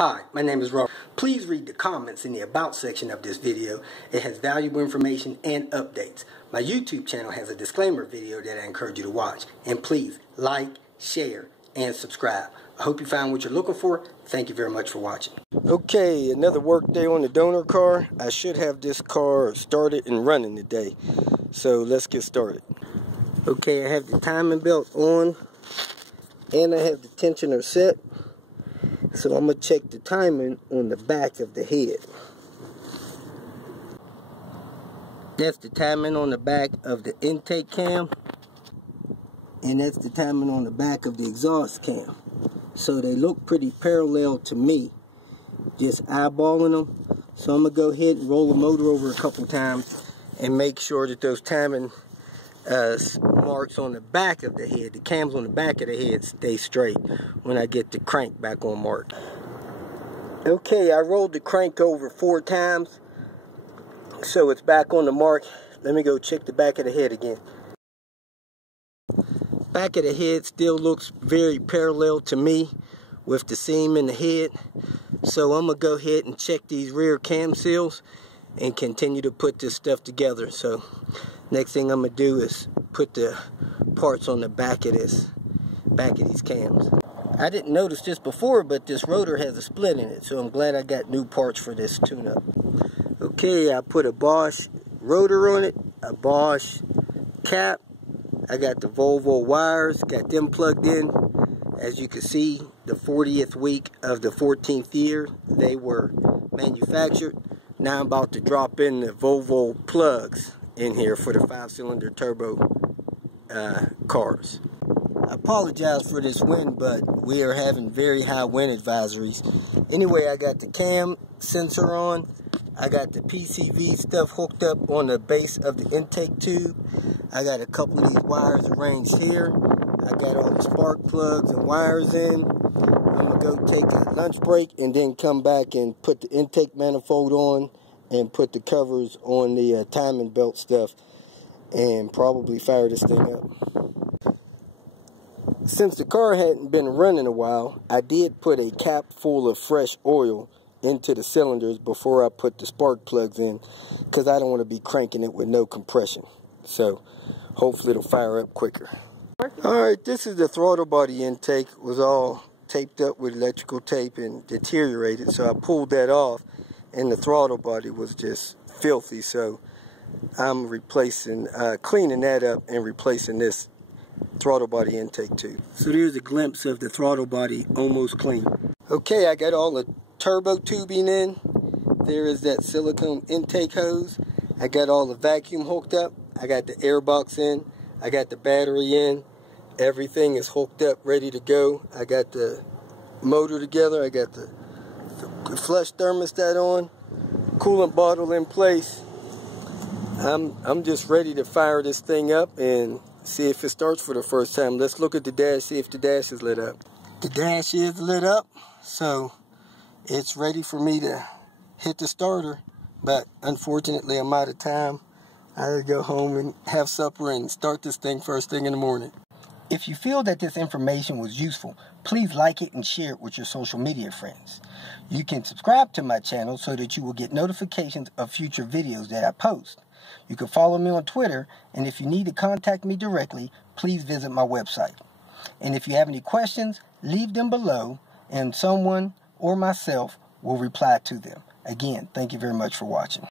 Hi, my name is Robert. Please read the comments in the About section of this video. It has valuable information and updates. My YouTube channel has a disclaimer video that I encourage you to watch. And please like, share, and subscribe. I hope you found what you're looking for. Thank you very much for watching. Okay, another work day on the donor car. I should have this car started and running today. So let's get started. Okay, I have the timing belt on and I have the tensioner set. So I'm going to check the timing on the back of the head. That's the timing on the back of the intake cam. And that's the timing on the back of the exhaust cam. So they look pretty parallel to me. Just eyeballing them. So I'm going to go ahead and roll the motor over a couple times and make sure that those timing marks on the back of the head, the cams on the back of the head, stay straight when I get the crank back on mark. Okay, I rolled the crank over 4 times, so it's back on the mark. Let me go check the back of the head again. Back of the head still looks very parallel to me with the seam in the head. So I'm going to go ahead and check these rear cam seals and continue to put this stuff together. So next thing I'm going to do is put the parts on the back of these cams. I didn't notice this before, but this rotor has a split in it, so I'm glad I got new parts for this tune-up. Okay, I put a Bosch rotor on it, a Bosch cap. I got the Volvo wires, got them plugged in. As you can see, the 40th week of the 14th year, they were manufactured. Now I'm about to drop in the Volvo plugs in here for the 5-cylinder turbo cars. I apologize for this wind, but we are having very high wind advisories. Anyway, I got the cam sensor on. I got the PCV stuff hooked up on the base of the intake tube. I got a couple of these wires arranged here. I got all the spark plugs and wires in. I'm going to go take a lunch break and then come back and put the intake manifold on and put the covers on the timing belt stuff and probably fire this thing up. Since the car hadn't been running a while, I did put a cap full of fresh oil into the cylinders before I put the spark plugs in, because I don't want to be cranking it with no compression. So hopefully it'll fire up quicker. Alright, this is the throttle body intake. It was all taped up with electrical tape and deteriorated, so I pulled that off and the throttle body was just filthy. So I'm replacing, cleaning that up and replacing this throttle body intake tube. So there's a glimpse of the throttle body almost clean. Okay, I got all the turbo tubing in. There is that silicone intake hose. I got all the vacuum hooked up. I got the air box in. I got the battery in. Everything is hooked up, ready to go. I got the motor together. I got the flush thermostat on. Coolant bottle in place. I'm just ready to fire this thing up and see if it starts for the first time. Let's look at the dash, see if the dash is lit up. The dash is lit up, so it's ready for me to hit the starter. But unfortunately, I'm out of time. I gotta go home and have supper and start this thing first thing in the morning. If you feel that this information was useful, please like it and share it with your social media friends. You can subscribe to my channel so that you will get notifications of future videos that I post. You can follow me on Twitter, and if you need to contact me directly, please visit my website. And if you have any questions, leave them below, and someone or myself will reply to them. Again, thank you very much for watching.